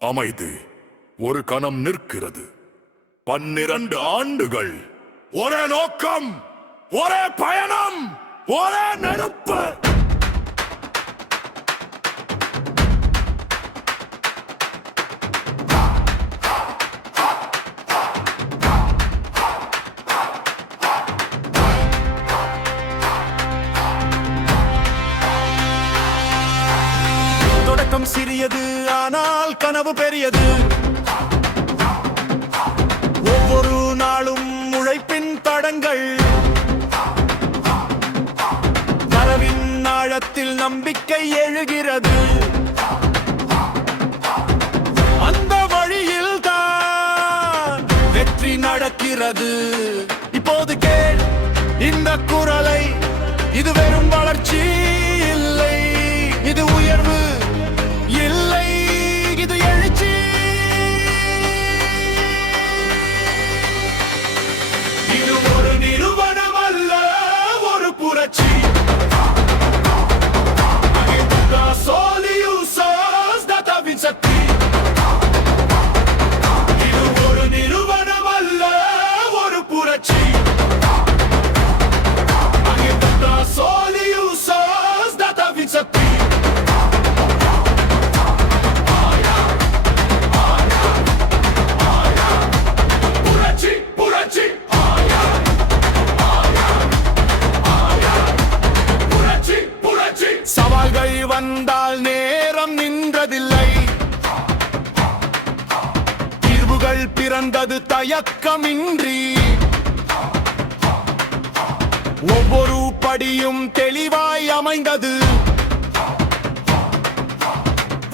அமைதி ஒரு கணம் நிற்கிறது. 12 ஆண்டுகள் ஒரே நோக்கம், ஒரே பயணம், ஒரே நெருப்பு. தொடக்கம் சிறியது, ஆனால் கனவு பெரியது. ஒவ்வொரு நாளும் உழைப்பின் தடங்கள், கனவின் ஆழத்தில் நம்பிக்கை எழுகிறது. அந்த வழியில் தான் வெற்றி நடக்கிறது. இப்போது கேள் இந்த குரலை, இது வெறும் வளர்ச்சி இல்லை, இது உயர்வு இல்லை, இது எழுச்சி. இது ஒரு நிறுவனம் அல்ல, ஒரு புரட்சி. சக்தி. இது ஒரு நிறுவனம் அல்ல, ஒரு புரட்சி. சக்தி. சவால்கள் வந்தால் நேரம் நின்றதில்லை, தீர்வுகள் பிறந்தது தயக்கமின்றி. ஒவ்வொரு படியும் தெளிவாய் அமைந்தது,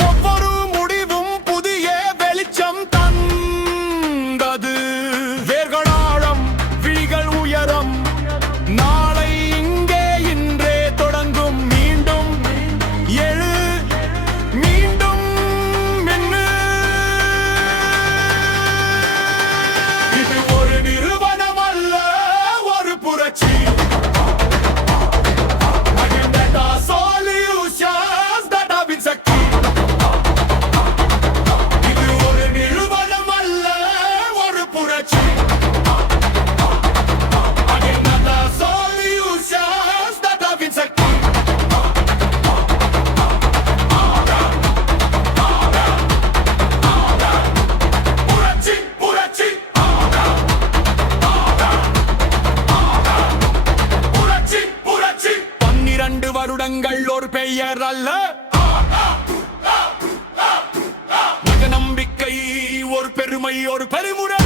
ஒவ்வொரு முடிவும் புதிய வெளிச்சம் தந்தது. வேர்களாழம், விழிகள் உயரம், நாளை இங்கே இன்றே தொடங்கும். மீண்டும் எழு, மீண்டும் மின்னு. இது ஒரு நிறுவனம் அல்ல, ஒரு புரட்சி. சக்தி. இது ஒரு நிறுவனம் அல்ல, ஒரு புரட்சி. சக்தி. புரட்சி, புரட்சி, புரட்சி, புரட்சி. 12 வருடங்கள் ஒரு பெயர் அல்ல, நம்பிக்கை ஒரு பெருமை, ஒரு பரிமுறை.